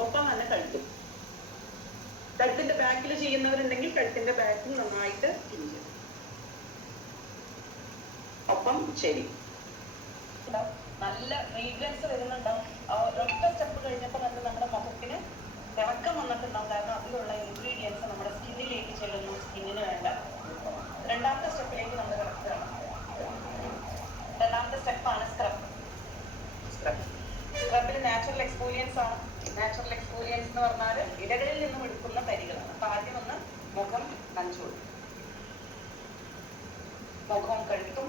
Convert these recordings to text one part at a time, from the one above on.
ഒപ്പം തന്നെ കഴുത്തും. കഴുത്തിന്റെ ബാക്കിൽ ചെയ്യുന്നവരുണ്ടെങ്കിൽ കഴുത്തിന്റെ ബാക്കും നന്നായിട്ട് പിഞ്ച്. ഒപ്പം ചെവി. നല്ല ഫ്രീഗ്രൻസ് വരുന്നുണ്ടാവും. ഒറ്റ സ്റ്റെപ്പ് കഴിഞ്ഞപ്പോൾ തന്നെ നമ്മുടെ മുഖത്തിന് തിളക്കം വന്നിട്ടുണ്ടാവും. കാരണം അതിലുള്ള ഇൻഗ്രീഡിയൻസ് നമ്മുടെ സ്കിന്നിലേക്ക് ചെല്ലുന്നു. സ്കിന്നിന് വേണ്ട. രണ്ടാമത്തെ സ്റ്റെപ്പിലേക്ക് നമ്മൾ കിടക്കുകയാണ്. രണ്ടാമത്തെ സ്റ്റെപ്പാണ് സ്ക്രബ്. സ്ക്രബിൽ നാച്ചുറൽ എക്സ്ഫോലിയൻസ് ആണ്. നാച്ചുറൽ എക്സ്ഫോലിയൻസ് എന്ന് പറഞ്ഞാൽ ഇലകളിൽ നിന്നും എടുക്കുന്ന തരികളാണ്. അപ്പൊ ആദ്യം ഒന്ന് മുഖം നനച്ചു കൊടുക്കും. മുഖവും കഴുത്തും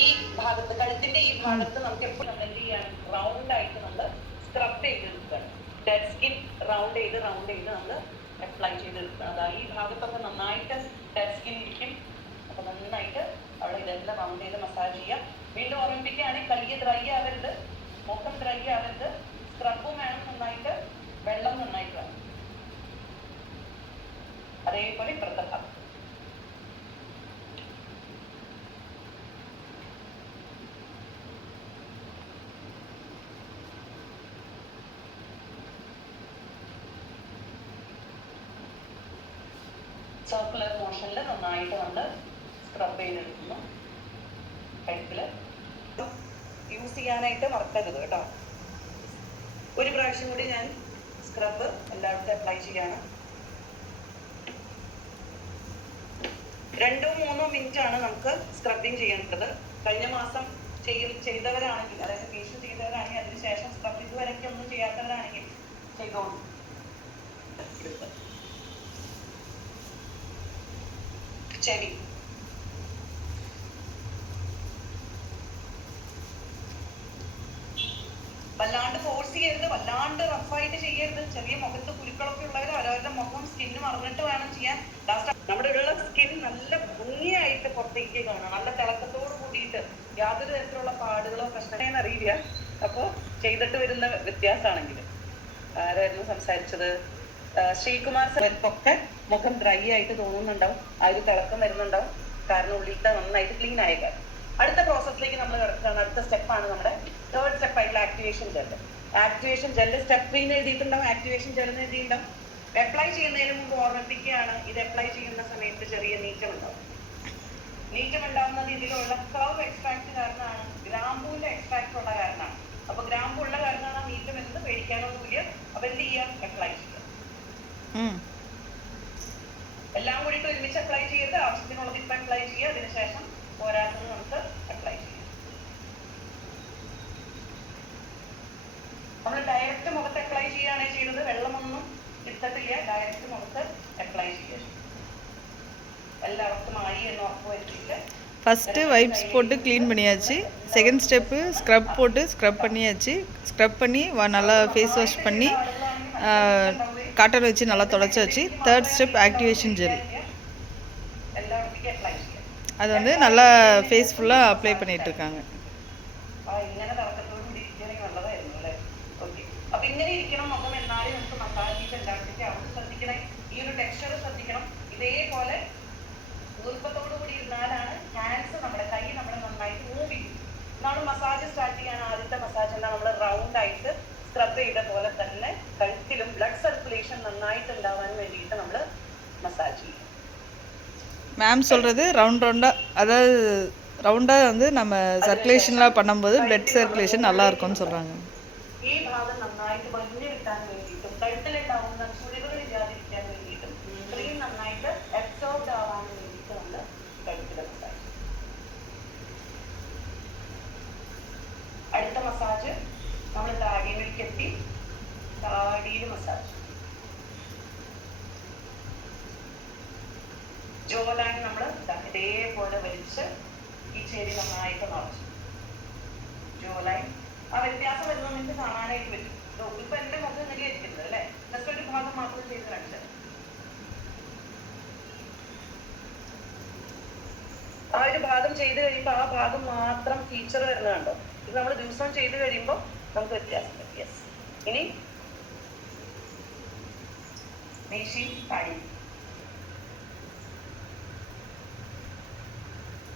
ഈ ഭാഗത്ത്, കഴുത്തിന്റെ ഈ ഭാഗത്ത് നമുക്ക് എപ്പോഴും എന്ത് ചെയ്യാണ്, റൗണ്ട് ആയിട്ട് നമ്മൾ സ്ക്രബ് ചെയ്തെടുക്കുകയാണ്. ഡെഡ് സ്കിൻ റൗണ്ട് ചെയ്ത് നമ്മൾ അപ്ലൈ ചെയ്തെടുക്കുക. അതായത് ഈ ഭാഗത്തൊക്കെ നന്നായിട്ട് ഡെഡ് സ്കിൻ ഇരിക്കും. അപ്പൊ നന്നായിട്ട് അവിടെ ഇതെല്ലാം റൗണ്ട് ചെയ്ത് മസാജ് ചെയ്യാം. വീണ്ടും ഓർമ്മിപ്പിക്കുകയാണെങ്കിൽ കയ്യ് ഡ്രൈ ആവരുത്, മുഖം ഡ്രൈ ആവരുത്. സ്ക്രബും വേണം നന്നായിട്ട്, വെള്ളം നന്നായിട്ട് വേണം. അതേപോലെ ഇപ്പുറത്തെ ഭാഗം. സർക്കുലർ മോഷനിൽ നന്നായിട്ട് നമ്മൾ സ്ക്രബ് ചെയ്തെടുക്കുന്നു. കഴുത്തില് യൂസ് ചെയ്യാനായിട്ട് മറക്കരുത് കേട്ടോ. ഒരു പ്രാവശ്യം കൂടി ഞാൻ സ്ക്രബ് എല്ലായിടത്തും അപ്ലൈ ചെയ്യാണ്. 2-3 മിനിറ്റ് ആണ് നമുക്ക് സ്ക്രബിങ് ചെയ്യേണ്ടത്. കഴിഞ്ഞ മാസം ചെയ്തവരാണെങ്കിൽ, അതായത് ഫേഷ്യൽ ചെയ്തവരാണെങ്കിൽ, അതിനുശേഷം സ്ക്രബ് ഇതുവരെയൊക്കെ ഒന്നും ചെയ്യാത്തവരാണെങ്കിൽ ചെയ്തോളൂ. ചെവി. വല്ലാണ്ട് ഫോഴ്സ് ചെയ്യരുത്, വല്ലാണ്ട് റഫായിട്ട് ചെയ്യരുത്. ചെറിയ മുഖത്ത് കുരുക്കളൊക്കെ ഉള്ളവർ അവരവരുടെ മുഖം സ്കിന്ന് മറന്നിട്ട് വേണം ചെയ്യാൻ. ലാസ്റ്റ് നമ്മുടെ ഉള്ള സ്കിൻ നല്ല ഭംഗിയായിട്ട് പുറത്തേക്ക് കാണാം, നല്ല തിളക്കത്തോട് കൂടിയിട്ട്, യാതൊരു തരത്തിലുള്ള പാടുകളോ പ്രശ്നമേന്ന് അറിയില്ല. അപ്പോ ചെയ്തിട്ട് വരുന്ന വ്യത്യാസമാണെങ്കിൽ. ആരായിരുന്നു സംസാരിച്ചത്? ശ്രീകുമാർ സാർക്കൊക്കെ മുഖം ഡ്രൈ ആയിട്ട് തോന്നുന്നുണ്ടാവും, ആ ഒരു തിളക്കം വരുന്നുണ്ടാവും. കാരണം ഉള്ളിലത്തെ നന്നായിട്ട് ക്ലീൻ ആയേക്കാം. അടുത്ത പ്രോസസ്സിലേക്ക് നമ്മൾ കിടക്കുകയാണ്. അടുത്ത സ്റ്റെപ്പാണ് നമ്മുടെ തേർഡ് സ്റ്റെപ്പ് ആയിട്ടുള്ള activation gel. Activation gel step 3 എഴുതിയിട്ടുണ്ടാവും, ആക്ടിവേഷൻ ജെല്ല് എഴുതിയിട്ടുണ്ടാവും. അപ്ലൈ ചെയ്യുന്നതിന് മുമ്പ് ഓർമ്മിപ്പിക്കുകയാണ്, ഇത് അപ്ലൈ ചെയ്യുന്ന സമയത്ത് ചെറിയ നീക്കം ഉണ്ടാവും. നീക്കം ഉണ്ടാവുന്നത് ഇതിലുള്ള ക്ലവ് എക്സ്ട്രാക്ട് കാരണമാണ്, ഗ്രാമ്പൂവിന്റെ എക്സ്ട്രാക്ട് ഉള്ള കാരണമാണ്. അപ്പൊ ഗ്രാമ്പൂ ഉള്ള കാരണമാണ് ആ നീക്കം എന്ന് പേടിക്കാനൊന്നുമില്ല. അപ്പൊ എന്ത് ചെയ്യാം, അപ്ലൈ ചെയ്യാം. എല്ലാം കൂടിയിട്ട് ഒരുമിച്ച് അപ്ലൈ ചെയ്ത് ആവശ്യത്തിനുള്ളത് ഇപ്പൊ അപ്ലൈ ചെയ്യുക. അതിനുശേഷം പോരാത്തത് നമുക്ക് അപ്ലൈ ചെയ്യാം. നമ്മൾ ഡയറക്റ്റ് മുഖത്ത് അപ്ലൈ ചെയ്യുകയാണ് ചെയ്യുന്നത്. വെള്ളമൊന്നും ഇട്ടിട്ടില്ല, ഡയറക്റ്റ് മുഖത്ത് അപ്ലൈ ചെയ്യുക. எல்லாருக்கும் ஆயி என்ன உப்பு வச்சிட்டு ஃபஸ்ட்டு வைப்ஸ் போட்டு க்ளீன் பண்ணியாச்சு. செகண்ட் ஸ்டெப்பு ஸ்க்ரப் போட்டு ஸ்க்ரப் பண்ணியாச்சு. ஸ்க்ரப் பண்ணி நல்லா ஃபேஸ் வாஷ் பண்ணி காட்டன் வச்சு நல்லா தொடச்சாச்சு. Third step activation gel. அது வந்து நல்லா ஃபேஸ் ஃபுல்லாக அப்ளை பண்ணிகிட்ருக்காங்க. ഇതേപോലെ ഊർപ്പത്തോടു കൂടി ഇരുന്നാലാണ് ഹാൻഡ്സ്, നമ്മുടെ കൈ നമ്മൾ നന്നായിട്ട് മൂവ് ചെയ്യും. നമ്മൾ മസാജ് സ്റ്റാർട്ട് ചെയ്യാൻ ആദ്യത്തെ മസാജ് എന്താ, നമ്മൾ റൗണ്ട് ആയിട്ട് സ്ക്രബ് ചെയ്ത പോലെ തന്നെ കഴുത്തിലും ബ്ലഡ് സർക്കുലേഷൻ നന്നായിട്ട് ഉണ്ടാവാൻ വേണ്ടിയിട്ട് നമ്മൾ മസാജ് ചെയ്യും. மேம் சொல்கிறது ரவுண்டாக, அதாவது ரவுண்டாக வந்து நம்ம சர்க்குலேஷன்லாம் பண்ணும்போது பிளட் சர்க்குலேஷன் நல்லா இருக்கும்னு சொல்கிறாங்க. ഈ ഭാഗം നന്നായിട്ട് വലിഞ്ഞു കിട്ടാൻ വേണ്ടിയിട്ടും കഴുത്തിലുണ്ടാവുന്ന ചുളിവുകൾ ഇല്ലാതിരിക്കാൻ വേണ്ടിയിട്ടും ക്രീം നന്നായിട്ട് അബ്സോർബ്ഡ് ആവാൻ വേണ്ടിയിട്ട് നമ്മൾ കഴുത്തിലെ മസാജ്. അടുത്ത മസാജ് നമ്മൾ താടിയിലേക്ക് എത്തി, താടിയിൽ മസാജ്. ജോ ലൈൻ നമ്മൾ ഇതേപോലെ വലിച്ച് ഈ ചെടി നന്നായിട്ട് നിറച്ചു. ജോ ലൈൻ ആ വ്യത്യാസം വരുന്ന നിങ്ങൾക്ക് കാണാനായിട്ട് പറ്റും. ഇപ്പൊ എന്റെ മുഖം ഇങ്ങനെ ഇരിക്കുന്നത് അല്ലെ, ജസ്റ്റ് ഒരു ഭാഗം മാത്രം ചെയ്ത് കാണിച്ചത്. ആ ഒരു ഭാഗം ചെയ്ത് കഴിയുമ്പോൾ ആ ഭാഗം മാത്രം ഫീച്ചർ വരുന്നതുണ്ടോ. ഇത് നമ്മൾ ദിവസം ചെയ്ത് കഴിയുമ്പോൾ നമുക്ക് വ്യത്യാസം വരും. യെസ്. ഇനി മീശി താടി.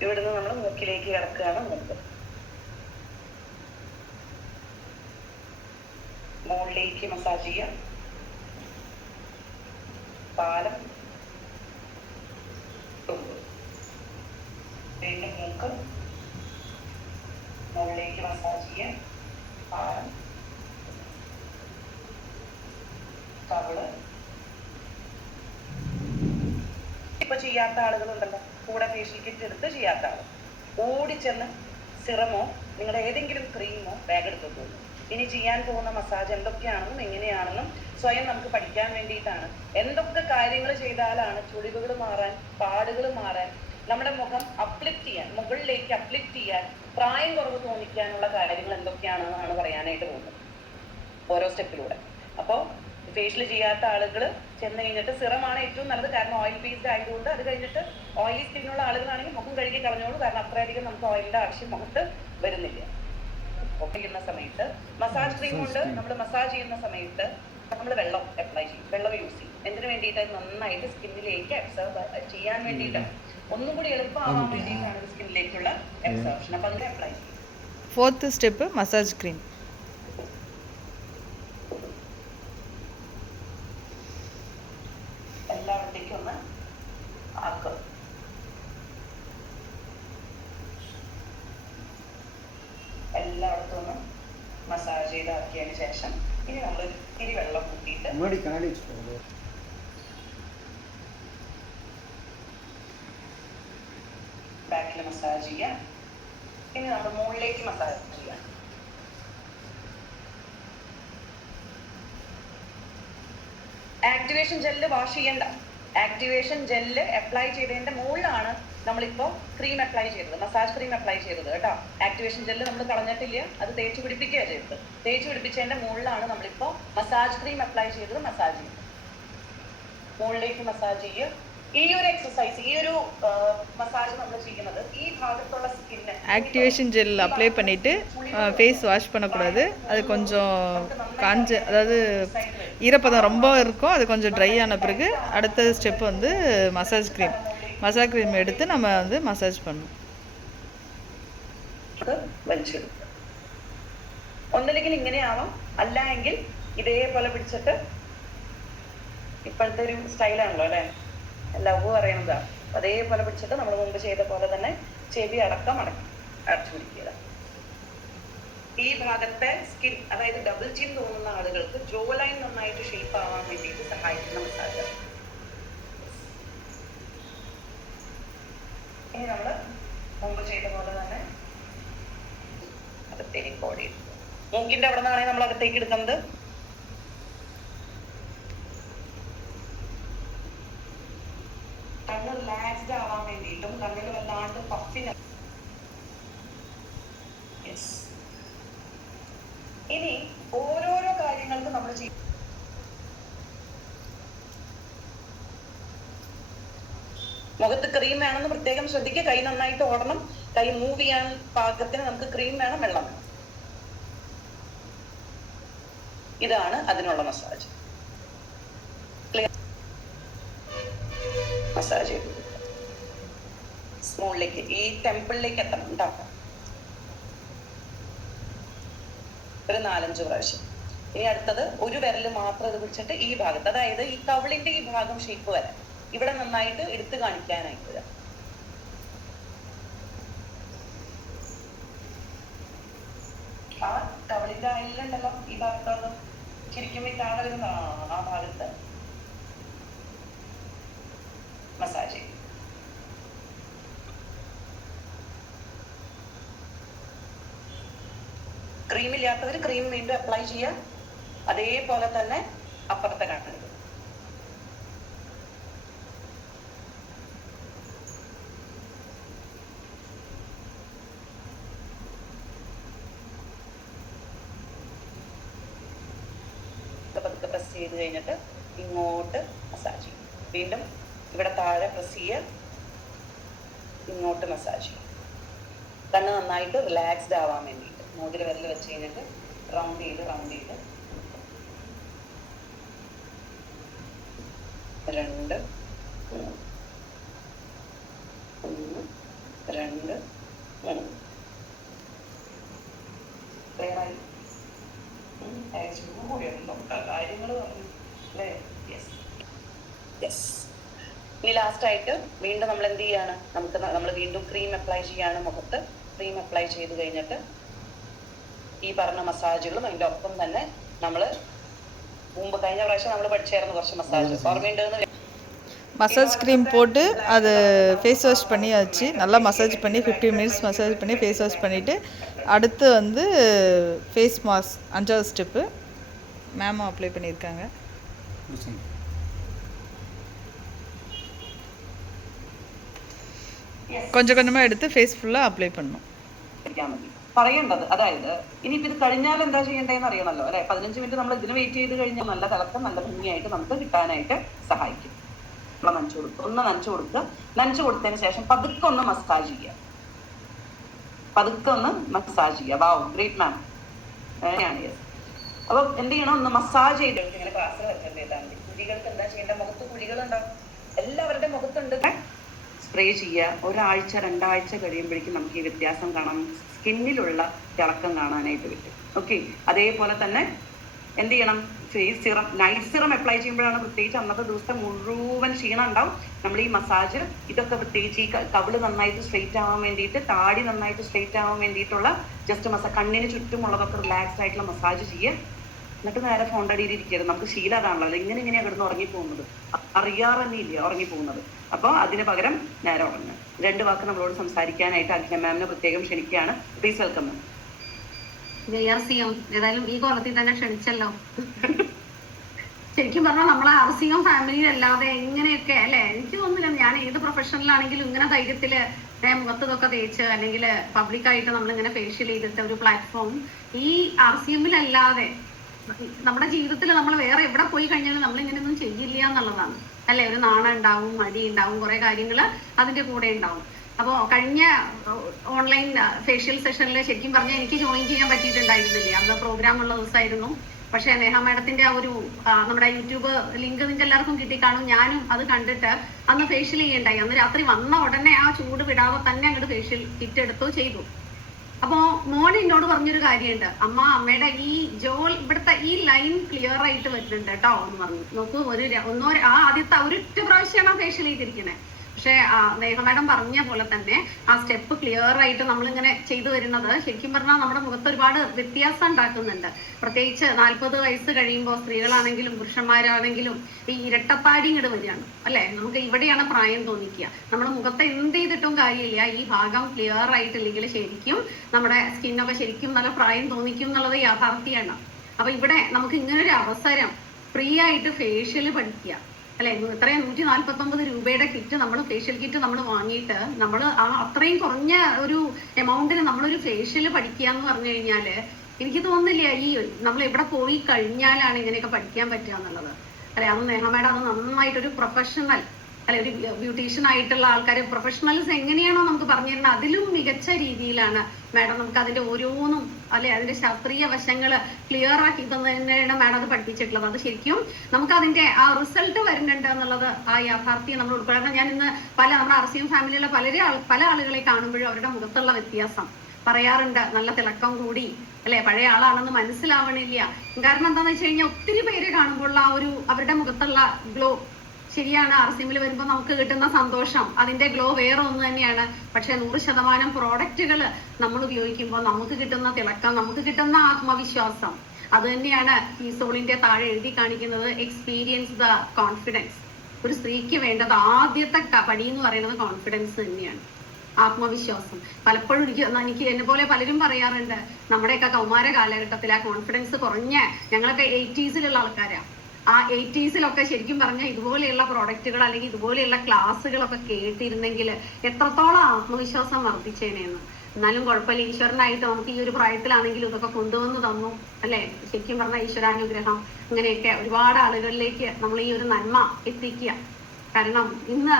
ഇവിടുന്ന് നമ്മൾ മൂക്കിലേക്ക് കിടക്കുകയാണ്. മൂക്ക് മുകളിലേക്ക് മസാജ് ചെയ്യുക. പാലം, തുമ്പ്, വീണ്ടും മൂക്ക്, മുകളിലേക്ക് മസാജ് ചെയ്യുക. പാലം, കവിള്. ഇപ്പൊ ചെയ്യാത്ത ആളുകളുണ്ടല്ലോ, കൂടെ ഫേഷ്യൽ കിറ്റ് എടുത്ത് ചെയ്യാത്ത ആൾ ഓടിച്ചെന്ന് സിറമോ നിങ്ങളുടെ ഏതെങ്കിലും ക്രീമോ ബാഗ് എടുത്തോളൂ. ഇനി ചെയ്യാൻ പോകുന്ന മസാജ് എന്തൊക്കെയാണെന്നും എങ്ങനെയാണെന്നും സ്വയം നമുക്ക് പഠിക്കാൻ വേണ്ടിയിട്ടാണ്. എന്തൊക്കെ കാര്യങ്ങൾ ചെയ്താലാണ് ചുളിവുകൾ മാറാൻ, പാടുകൾ മാറാൻ, നമ്മുടെ മുഖം അപ്ലിഫ്റ്റ് ചെയ്യാൻ, മുകളിലേക്ക് അപ്ലിഫ്റ്റ് ചെയ്യാൻ, പ്രായം കുറവ് തോന്നിക്കാനുള്ള കാര്യങ്ങൾ എന്തൊക്കെയാണെന്നാണ് പറയാനായിട്ട് പോകുന്നത് ഓരോ സ്റ്റെപ്പിലൂടെ. അപ്പോൾ ഫേഷ്യൽ ചെയ്യാത്ത ആളുകൾ ചെന്ന് കഴിഞ്ഞിട്ട് സിറമാണ് ഏറ്റവും നല്ലത്. കാരണം ഓയിൽ ബേസ്ഡ് ആയതുകൊണ്ട്. അത് കഴിഞ്ഞിട്ട് ഓയിലി സ്കിന്നുള്ള ആളുകളാണെങ്കിൽ മുഖം കഴുകി കളഞ്ഞോളൂ. കാരണം അത്രയധികം നമുക്ക് ഓയിലിന്റെ ആവശ്യം മുഖത്ത് വരുന്നില്ല. ചെയ്യുന്ന സമയത്ത് മസാജ് ക്രീം കൊണ്ട് നമ്മൾ മസാജ് ചെയ്യുന്ന സമയത്ത് നമ്മൾ വെള്ളം അപ്ലൈ ചെയ്യും, വെള്ളം യൂസ് ചെയ്യും. എന്തിനു വേണ്ടിയിട്ട്? നന്നായിട്ട് സ്കിന്നിലേക്ക് അബ്സർവ് ചെയ്യാൻ വേണ്ടിയിട്ടാണ്, ഒന്നും കൂടി എളുപ്പമാവാൻ വേണ്ടിയിട്ടാണ് സ്കിന്നിലേക്കുള്ള അബ്സർപ്ഷൻ. അപ്പൊ അതിൽ അപ്ലൈ ചെയ്യും. 4th step massage cream. എല്ലായിടത്തേക്കും ഒന്ന് ആക്കുക. എല്ലായിടത്തും ഒന്ന് മസാജ് ചെയ്താക്കിയതിന് ശേഷം ഇനി നമ്മൾ ഇത്തിരി വെള്ളം കൂട്ടിയിട്ട് ബാക്കിൽ മസാജ് ചെയ്യാം. ഇനി നമ്മൾ മുകളിലേക്ക് മസാജ് ചെയ്യാം. ആക്ടിവേഷൻ ജെല്ല് വാഷ് ചെയ്യണ്ട. ആക്ടിവേഷൻ ജെല്ല് അപ്ലൈ ചെയ്തതിന്റെ മുകളിലാണ് നമ്മളിപ്പോ ക്രീം അപ്ലൈ ചെയ്തത്, മസാജ് ക്രീം അപ്ലൈ ചെയ്തത് കേട്ടോ. ആക്ടിവേഷൻ ജെല്ല് നമ്മൾ കളഞ്ഞിട്ടില്ല, അത് തേച്ച് പിടിപ്പിക്കുക ചെയ്തത്. തേച്ച് പിടിപ്പിച്ചതിന്റെ മുകളിലാണ് നമ്മളിപ്പോ മസാജ് ക്രീം അപ്ലൈ ചെയ്തത്. മസാജ് ചെയ്തത് മുകളിലേക്ക് മസാജ് ചെയ്യുക. ഈ ഒരു എക്സസൈസ്, ഈ ഒരു മസാജ് നമ്മൾ ചെയ്യുന്നത് ഈ ഭാഗത്തുള്ള സ്കിന്ന് ஆக்டிவேஷன் ஜெல் அப்ளை பண்ணிவிட்டு ஃபேஸ் வாஷ் பண்ணக்கூடாது. அது கொஞ்சம் காஞ்ச, அதாவது ஈரப்பதம் ரொம்ப இருக்கும். அது கொஞ்சம் ட்ரை ஆன பிறகு அடுத்த ஸ்டெப் வந்து மசாஜ் க்ரீம் எடுத்து நம்ம வந்து மசாஜ் பண்ணணும். വലിച്ചെടുക്കുക. ഒന്നില്ലെങ്കിൽ ഇങ്ങനെ ആവാം, അല്ല എങ്കിൽ ഇതേപോലെ പിടിച്ചിട്ട്, ഇപ്പോഴത്തെ ഒരു സ്റ്റൈലാണല്ലോ അല്ലെ, ലവ് പറയുന്നതാ, അതേപോലെ പിടിച്ചിട്ട് നമ്മൾ മുമ്പ് ചെയ്ത പോലെ തന്നെ ചെവി അടക്കം അടച്ചു പിടിക്കുക. ഈ ഭാഗത്തെ സ്കിൻ, അതായത് ഡബിൾ ചിൻ തോന്നുന്ന ആളുകൾക്ക് ജോ ലൈൻ നന്നായിട്ട് ഷേപ്പ് ആവാൻ വേണ്ടിയിട്ട് സഹായിക്കുന്ന മസാജ്. ഇനി നമ്മൾ മുമ്പ് ചെയ്ത പോലെ തന്നെ അകത്തേക്ക് ബോഡി, മൂക്കിന്റെ അവിടെ നിന്നാണ് നമ്മൾ അകത്തേക്ക് എടുക്കുന്നത്. കണ്ണ് റിലാക്സ്ഡ് ആവാൻ വേണ്ടിയിട്ടും കണ്ണിൽ വല്ലാണ്ട് പഫിന്. ഇനി ഓരോരോ കാര്യങ്ങൾക്ക് നമ്മൾ ചെയ്യും. മുഖത്ത് ക്രീം വേണമെന്ന് പ്രത്യേകം ശ്രദ്ധിക്കുക. കൈ നന്നായിട്ട് ഓടണം. കൈ മൂവ് ചെയ്യാൻ പാകത്തിന് നമുക്ക് ക്രീം വേണം, വെള്ളം വേണം. ഇതാണ് അതിനുള്ള മസാജ്. മസാജ് ചെയ്ത് സ്മോളിലേക്ക്, ഈ ടെമ്പിളിലേക്ക് എത്തണം. ഉണ്ടാക്കാം ഒരു 4-5 പ്രാവശ്യം. ഇനി അടുത്തത് ഒരു വിരല് മാത്രം ഇത് പിടിച്ചിട്ട് ഈ ഭാഗത്ത്, അതായത് ഈ കവിളിന്റെ ഈ ഭാഗം ഷേപ്പ് വരാൻ, ഇവിടെ നന്നായിട്ട് എടുത്ത് കാണിക്കാനായിട്ട്. ആ കവിളിന്റെ അയലുണ്ടല്ലോ, ഈ ഭാഗത്ത് ചിരിക്കുമ്പോ ഈ താഴെ വരുന്നതാണ്, ആ ഭാഗത്ത് മസാജ് ചെയ്യും. ക്രീം ഇല്ലാത്തവർ ക്രീം വീണ്ടും അപ്ലൈ ചെയ്യാം. അതേപോലെ തന്നെ അപ്പുറത്തെ കണ്ണിൽ. പതുക്കെ പ്രസ് ചെയ്ത് കഴിഞ്ഞിട്ട് ഇങ്ങോട്ട് മസാജ് ചെയ്യും. വീണ്ടും ഇവിടെ താഴെ പ്രസ് ചെയ്യുക, ഇങ്ങോട്ട് മസാജ് ചെയ്യും. കണ്ണ് നന്നായിട്ട് റിലാക്സ്ഡ് ആവാൻ വേണ്ടിയിട്ട് മോതിര വിരൽ വെച്ച് കഴിഞ്ഞിട്ട് റൗണ്ട് ചെയ്ത് 2 3 1 2 3 ക്ലിയറായി. കാര്യങ്ങൾ പറഞ്ഞു അല്ലേ? Yes yes. ഇനി ലാസ്റ്റ് ആയിട്ട് വീണ്ടും നമ്മൾ എന്ത് ചെയ്യാണ്, നമ്മൾ വീണ്ടും ക്രീം അപ്ലൈ ചെയ്യാണ് മുഖത്ത്. ക്രീം അപ്ലൈ ചെയ്ത് കഴിഞ്ഞിട്ട് ഈ പറഞ്ഞ മസാജുകളും അതിൻ്റെ ഒപ്പം തന്നെ നമ്മൾ കഴിഞ്ഞ പ്രാവശ്യം നമ്മൾ പഠിച്ചായിരുന്നു കുറച്ച് മസാജ് ഓർമ്മയുണ്ടെന്ന്. மசாஜ் க்ரீம் போட்டு அது ஃபேஸ் வாஷ் பண்ணியாச்சு. நல்லா மசாஜ் பண்ணி 15 மினிட்ஸ் மசாஜ் பண்ணி ஃபேஸ் வாஷ் பண்ணிவிட்டு அடுத்து வந்து ஃபேஸ் மாஸ்க் 5வது ஸ்டெப்பு மேமும் அப்ளை பண்ணியிருக்காங்க. கொஞ்சம் கொஞ்சமாக எடுத்து ஃபேஸ் ஃபுல்லாக அப்ளை பண்ணணும். പറയേണ്ടത് അതായത് ഇനിയിപ്പോൾ ഇത് കഴിഞ്ഞാൽ എന്താ ചെയ്യേണ്ടതെന്ന് അറിയണമല്ലോ അല്ലെ. 15 മിനിറ്റ് നമ്മൾ ഇതിന് വെയിറ്റ് ചെയ്ത് കഴിഞ്ഞാൽ നല്ല തിളക്കം നല്ല ഭംഗിയായിട്ട് നമുക്ക് കിട്ടാനായിട്ട് സഹായിക്കും. നനച്ചു കൊടുക്കുക, ഒന്ന് നനച്ചു കൊടുക്കുക. നനച്ചു കൊടുത്തതിന് ശേഷം പതുക്കെ ഒന്ന് മസാജ് ചെയ്യുക, പതുക്കെ ഒന്ന് മസാജ് ചെയ്യുക. വാവ്, ഗ്രേറ്റ് മാം. അങ്ങനെയാണ്. അപ്പൊ എന്ത് ചെയ്യണം, ഒന്ന് മസാജ് ചെയ്ത് ഇങ്ങനെ ക്ലാസ്സിൽ വെച്ചിട്ടുണ്ട്. കുഴികൾക്ക് എന്താ ചെയ്യേണ്ട, മുഖത്ത് കുഴികളുണ്ടാവും, എല്ലാവരുടെ മുഖത്തുണ്ട്. സ്പ്രേ ചെയ്യുക. ഒരാഴ്ച 2 ആഴ്ച കഴിയുമ്പോഴേക്കും നമുക്ക് ഈ വ്യത്യാസം കാണാം, സ്കിന്നിലുള്ള തിളക്കം കാണാനായിട്ട് പറ്റും. ഓക്കെ. അതേപോലെ തന്നെ എന്ത് ചെയ്യണം, face serum, night serum apply ചെയ്യുമ്പോഴാണ് പ്രത്യേകിച്ച് അന്നത്തെ ദിവസത്തെ മുഴുവൻ ക്ഷീണം ഉണ്ടാവും. നമ്മൾ ഈ മസാജ് ഇതൊക്കെ പ്രത്യേകിച്ച് ഈ കവിള് നന്നായിട്ട് സ്ട്രെയിറ്റ് ആവാൻ വേണ്ടിയിട്ട്, താടി നന്നായിട്ട് സ്ട്രെയിറ്റ് ആവാൻ വേണ്ടിയിട്ടുള്ള ജസ്റ്റ് കണ്ണിന് ചുറ്റുമുള്ളതൊക്കെ റിലാക്സ്ഡ് ആയിട്ടുള്ള മസാജ് ചെയ്യുക. എന്നിട്ട് നേരെ ഫോണിൻ്റെ അടിയിൽ ഇരിക്കരുത്. നമുക്ക് ശീലം അതാണല്ലോ, ഇങ്ങനെയാണ് കിടന്ന് ഉറങ്ങിപ്പോകുന്നത്, അറിയാറ് തന്നെ ഇല്ല ഉറങ്ങിപ്പോകുന്നത്. അപ്പോൾ അതിന് പകരം നേരെ ഉറങ്ങുക. 2 വാക്ക് നമ്മളോട് സംസാരിക്കാനായിട്ട് അഖില മാമിനെ പ്രത്യേകം ക്ഷണിക്കുകയാണ്. പ്ലീസ് വെൽക്കം മാം. ഏതായാലും ഈ കോളത്തിൽ തന്നെ ക്ഷണിച്ചല്ലോ. ശരിക്കും പറഞ്ഞാൽ നമ്മളെ RCM ഫാമിലിയിലല്ലാതെ എങ്ങനെയൊക്കെ അല്ലെ, എനിക്ക് തോന്നുന്നില്ല ഞാൻ ഏത് പ്രൊഫഷണലാണെങ്കിലും ഇങ്ങനെ ധൈര്യത്തില് മുഖത്തതൊക്കെ തേച്ച് അല്ലെങ്കിൽ പബ്ലിക്കായിട്ട് നമ്മളിങ്ങനെ ഫേഷ്യൽ ചെയ്തിട്ട് ഒരു പ്ലാറ്റ്ഫോം ഈ RCMലല്ലാതെ നമ്മുടെ ജീവിതത്തിൽ നമ്മൾ വേറെ എവിടെ പോയി കഴിഞ്ഞാലും നമ്മൾ ഇങ്ങനെയൊന്നും ചെയ്യില്ല എന്നുള്ളതാണ് അല്ലെ. ഒരു നാണം ഉണ്ടാവും, മടി ഉണ്ടാവും, കുറെ കാര്യങ്ങൾ അതിന്റെ കൂടെ ഉണ്ടാവും. അപ്പോൾ കഴിഞ്ഞ ഓൺലൈൻ ഫേഷ്യൽ സെഷനിൽ ശരിക്കും പറഞ്ഞാൽ എനിക്ക് ജോയിൻ ചെയ്യാൻ പറ്റിയിട്ടുണ്ടായിരുന്നില്ലേ, അന്ന് പ്രോഗ്രാം ഉള്ള ദിവസമായിരുന്നു. പക്ഷേ നേഹ മാഡത്തിന്റെ ആ ഒരു നമ്മുടെ യൂട്യൂബ് ലിങ്ക് നിങ്ങൾക്ക് എല്ലാവർക്കും കിട്ടിക്കാണും. ഞാനും അത് കണ്ടിട്ട് അന്ന് ഫേഷ്യൽ ചെയ്യണ്ടായി. അന്ന് രാത്രി വന്ന ഉടനെ ആ ചൂട് വിടാതെ തന്നെ അങ്ങോട്ട് ഫേഷ്യൽ കിറ്റ് എടുത്തു ചെയ്തു. അപ്പോൾ മോൻ എന്നോട് പറഞ്ഞൊരു കാര്യമുണ്ട്, അമ്മയുടെ ഈ ഇവിടുത്തെ ഈ ലൈൻ ക്ലിയർ ആയിട്ട് വരുന്നുണ്ട് കേട്ടോ എന്ന് പറഞ്ഞു. നോക്കൂ, ആദ്യത്തെ ഒരൊറ്റ പ്രാവശ്യമാണ് ഫേഷ്യൽ ചെയ്തിരിക്കണേ. പക്ഷെ നേഹ മാഡം പറഞ്ഞ പോലെ തന്നെ ആ സ്റ്റെപ്പ് ക്ലിയർ ആയിട്ട് നമ്മളിങ്ങനെ ചെയ്തു വരുന്നത് ശരിക്കും പറഞ്ഞാൽ നമ്മുടെ മുഖത്ത് ഒരുപാട് വ്യത്യാസം ഉണ്ടാക്കുന്നുണ്ട്. പ്രത്യേകിച്ച് 40 വയസ്സ് കഴിയുമ്പോൾ സ്ത്രീകളാണെങ്കിലും പുരുഷന്മാരാണെങ്കിലും ഈ ഇരട്ടത്താടി ഇങ്ങോട്ട് വരികയാണ് അല്ലെ. നമുക്ക് ഇവിടെയാണ് പ്രായം തോന്നിക്കുക. നമ്മുടെ മുഖത്ത് എന്ത് ചെയ്തിട്ടും കാര്യമില്ല, ഈ ഭാഗം ക്ലിയർ ആയിട്ടില്ലെങ്കിൽ ശരിക്കും നമ്മുടെ സ്കിന്നൊക്കെ ശരിക്കും നല്ല പ്രായം തോന്നിക്കും എന്നുള്ളത് യാഥാർത്ഥ്യമാണ്. അപ്പൊ ഇവിടെ നമുക്ക് ഇങ്ങനൊരു അവസരം ഫ്രീ ആയിട്ട് ഫേഷ്യൽ പഠിക്കുക അല്ലെ. ഇത്രയും 149 രൂപയുടെ കിറ്റ്, നമ്മൾ ഫേഷ്യൽ കിറ്റ് നമ്മൾ വാങ്ങിയിട്ട് നമ്മൾ അത്രയും കുറഞ്ഞ ഒരു എമൗണ്ടിന് നമ്മളൊരു ഫേഷ്യൽ പഠിക്കുക എന്ന് പറഞ്ഞു കഴിഞ്ഞാൽ എനിക്ക് തോന്നുന്നില്ല ഈ നമ്മൾ എവിടെ പോയി കഴിഞ്ഞാലാണ് ഇങ്ങനെയൊക്കെ പഠിക്കാൻ പറ്റുക എന്നുള്ളത് അല്ലെ. അന്ന് നേഹ മാഡം അത് നന്നായിട്ടൊരു പ്രൊഫഷണൽ അല്ലെ, ഒരു ബ്യൂട്ടീഷ്യൻ ആയിട്ടുള്ള ആൾക്കാർ പ്രൊഫഷണൽസ് എങ്ങനെയാണോ നമുക്ക് പറഞ്ഞു തരുന്നത് അതിലും മികച്ച രീതിയിലാണ് മാഡം നമുക്ക് അതിന്റെ ഓരോന്നും അല്ലെ അതിന്റെ ശാസ്ത്രീയ വശങ്ങൾ ക്ലിയർ ആക്കി തന്നെയാണ് മാഡം അത് പഠിപ്പിച്ചിട്ടുള്ളത്. അത് ശരിക്കും നമുക്ക് അതിന്റെ ആ റിസൾട്ട് വരുന്നുണ്ട് എന്നുള്ളത് ആ യാഥാർത്ഥ്യം നമ്മൾ ഉൾക്കൊള്ളണം. ഞാൻ ഇന്ന് നമ്മുടെ RCM ഫാമിലിയിലെ പല ആളുകളെ കാണുമ്പോഴും അവരുടെ മുഖത്തുള്ള വ്യത്യാസം പറയാറുണ്ട്. നല്ല തിളക്കം കൂടി അല്ലെ, പഴയ ആളാണെന്ന് മനസ്സിലാവണില്ല. കാരണം എന്താണെന്ന് വെച്ച് കഴിഞ്ഞാൽ ഒത്തിരി പേര് കാണുമ്പോൾ ആ ഒരു അവരുടെ മുഖത്തുള്ള ഗ്ലോ ശരിയാണ്. RCMൽ വരുമ്പോൾ നമുക്ക് കിട്ടുന്ന സന്തോഷം, അതിന്റെ ഗ്ലോ വേറെ ഒന്ന് തന്നെയാണ്. പക്ഷെ 100% പ്രോഡക്റ്റുകൾ നമ്മൾ ഉപയോഗിക്കുമ്പോൾ നമുക്ക് കിട്ടുന്ന തിളക്കം, നമുക്ക് കിട്ടുന്ന ആത്മവിശ്വാസം, അത് തന്നെയാണ് ഈ സോളിന്റെ താഴെ എഴുതി കാണിക്കുന്നത്. Experience the confidence. ഒരു സ്ത്രീക്ക് വേണ്ടത് ആദ്യത്തെ പടി എന്ന് പറയുന്നത് കോൺഫിഡൻസ് തന്നെയാണ്, ആത്മവിശ്വാസം. പലപ്പോഴും എനിക്ക് എന്നെ പോലെ പലരും പറയാറുണ്ട്, നമ്മുടെയൊക്കെ കൗമാര കാലഘട്ടത്തിൽ ആ കോൺഫിഡൻസ് കുറഞ്ഞ ഞങ്ങളൊക്കെ 80s ആൾക്കാരാണ്. ആ 80s ശരിക്കും പറഞ്ഞാൽ ഇതുപോലെയുള്ള പ്രോഡക്റ്റുകൾ അല്ലെങ്കിൽ ഇതുപോലെയുള്ള ക്ലാസ്സുകളൊക്കെ കേട്ടിരുന്നെങ്കിൽ എത്രത്തോളം ആത്മവിശ്വാസം വർദ്ധിച്ചേനെന്ന്. എന്നാലും കുഴപ്പമില്ല, ഈശ്വരനായിട്ട് നമുക്ക് ഈ ഒരു പ്രായത്തിലാണെങ്കിലും ഇതൊക്കെ കൊണ്ടുവന്ന് തന്നു അല്ലെ. ശരിക്കും പറഞ്ഞാൽ ഈശ്വരാനുഗ്രഹം. അങ്ങനെയൊക്കെ ഒരുപാട് ആളുകളിലേക്ക് നമ്മൾ ഈ ഒരു നന്മ എത്തിക്കുക. കാരണം ഇന്ന്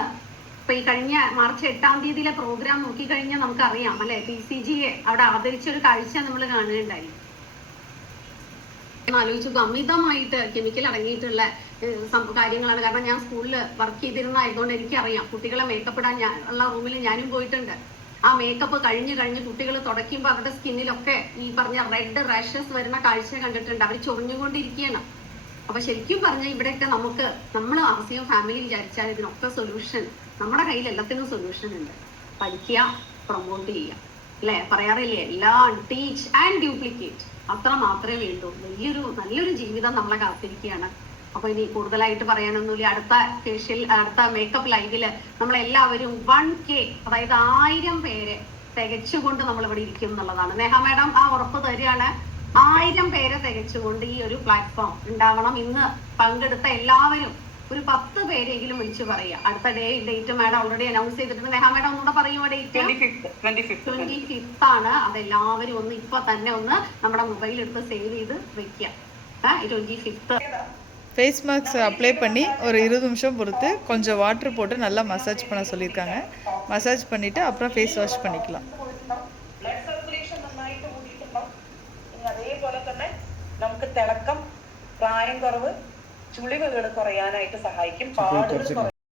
ഇപ്പൊ ഈ കഴിഞ്ഞ മാർച്ച് 8-ാം തീയതിയിലെ പ്രോഗ്രാം നോക്കിക്കഴിഞ്ഞാൽ നമുക്കറിയാം അല്ലെ, TCGയെ അവിടെ ആദരിച്ചൊരു കാഴ്ച നമ്മൾ കാണുകയുണ്ടായി. ആലോചിച്ചു, അമിതമായിട്ട് കെമിക്കൽ അടങ്ങിയിട്ടുള്ള കാര്യങ്ങളാണ്. കാരണം ഞാൻ സ്കൂളിൽ വർക്ക് ചെയ്തിരുന്നതായതുകൊണ്ട് എനിക്കറിയാം. കുട്ടികളെ മേക്കപ്പ് ഇടാൻ ഉള്ള റൂമിൽ ഞാനും പോയിട്ടുണ്ട്. ആ മേക്കപ്പ് കഴിഞ്ഞ് കുട്ടികൾ തുടയ്ക്കുമ്പോൾ അവരുടെ സ്കിന്നിലൊക്കെ ഈ പറഞ്ഞ റെഡ് റാഷസ് വരുന്ന കാഴ്ച കണ്ടിട്ടുണ്ട്. അവർ ചൊറിഞ്ഞുകൊണ്ടിരിക്കുകയാണ്. അപ്പൊ ശരിക്കും പറഞ്ഞാൽ ഇവിടെയൊക്കെ നമ്മൾ ആസിയം ഫാമിലി വിചാരിച്ചാൽ ഇതിനൊക്കെ സൊല്യൂഷൻ നമ്മുടെ കയ്യിൽ എല്ലാത്തിനും സൊല്യൂഷൻ ഉണ്ട്. പഠിക്കുക, പ്രൊമോട്ട് ചെയ്യുക, അല്ലെ? പറയാറില്ലേ, എല്ലാം ടീച്ച് ആൻഡ് ഡ്യൂപ്ലിക്കേറ്റ്, അത്ര മാത്രമേ വേണ്ടൂ. നല്ലൊരു ജീവിതം നമ്മളെ കാത്തിരിക്കുകയാണ്. അപ്പൊ ഇനി കൂടുതലായിട്ട് പറയാനൊന്നുമില്ല. അടുത്ത മേക്കപ്പ് ലൈവില് നമ്മളെല്ലാവരും 1K, അതായത് 1000 പേരെ തികച്ചുകൊണ്ട് നമ്മൾ ഇവിടെ ഇരിക്കും എന്നുള്ളതാണ്. നേഹ മാഡം ആ ഉറപ്പ് തരികയാണ്. 1000 പേരെ തികച്ചുകൊണ്ട് ഈ ഒരു പ്ലാറ്റ്ഫോം ഉണ്ടാവണം. ഇന്ന് പങ്കെടുത്ത എല്ലാവരും ഒരു 10 പേരെങ്കിലും വിളിച്ചു പറയുക. അടുത്ത ഡേറ്റ് മാഡം ഓൾറെഡി അനൗൺസ് ചെയ്തിട്ടുണ്ട്. നേഹ മാഡം ഒന്നുകൂടെ പറയുമോ? ഡേറ്റ് 25th ആണ്. അതെല്ലാവരും ഒന്ന് ഇപ്പൊ തന്നെ ഒന്ന് നമ്മുടെ മൊബൈൽ എടുത്ത് സേവ് ചെയ്ത് വെക്കുക. 25th ஃபேஸ் மாஸ்க் அப்ளை பண்ணி ஒரு 20 நிமிஷம் பொறுத்து கொஞ்சம் வாட்டர் போட்டு நல்லா மசாஜ் பண்ண சொல்லியிருக்காங்க. மசாஜ் பண்ணிவிட்டு அப்புறம் ஃபேஸ் வாஷ் பண்ணிக்கலாம். ബ്ലഡ് സർക്കുലേഷൻ നന്നായിട്ട് കൂടിയിട്ടുണ്ടാവും. അതേപോലെ തന്നെ നമുക്ക് തിളക്കം, പ്രായം കുറവ്, ചുളിവുകൾ കുറയാനായിട്ട് സഹായിക്കും. പാടുകൾ